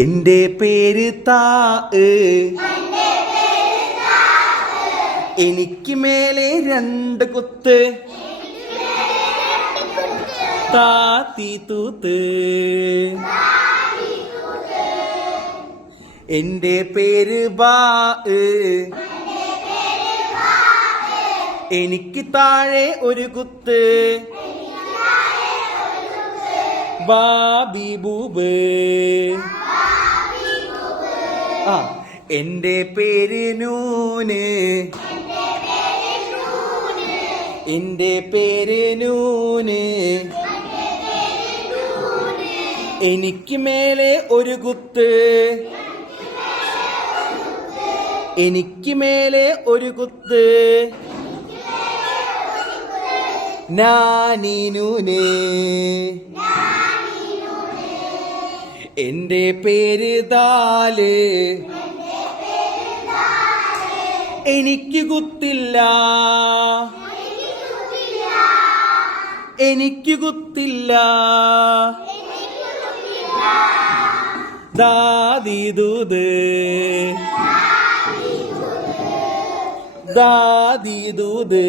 എന്റെ പേര് താ എനിക്ക് മേലെ രണ്ട് കുത്ത് താത്തി തൂത്ത്. എന്റെ പേര് ബാ എനിക്ക് താഴെ ഒരു കുത്ത് ബാബി ബൂബ്. ആ എന്റെ പേര് നൂന് എന്റെ പേര് നൂന് എനിക്ക് മേലെ ഒരു കുത്ത് എനിക്ക് മേലെ ഒരു കുത്ത് നാനീനൂന്. എന്റെ പേര് ദാല് എനിക്ക് കുത്തില്ല എനിക്ക് കുത്തില്ല. ദാദി ദൂത് ദാദി ദൂത്.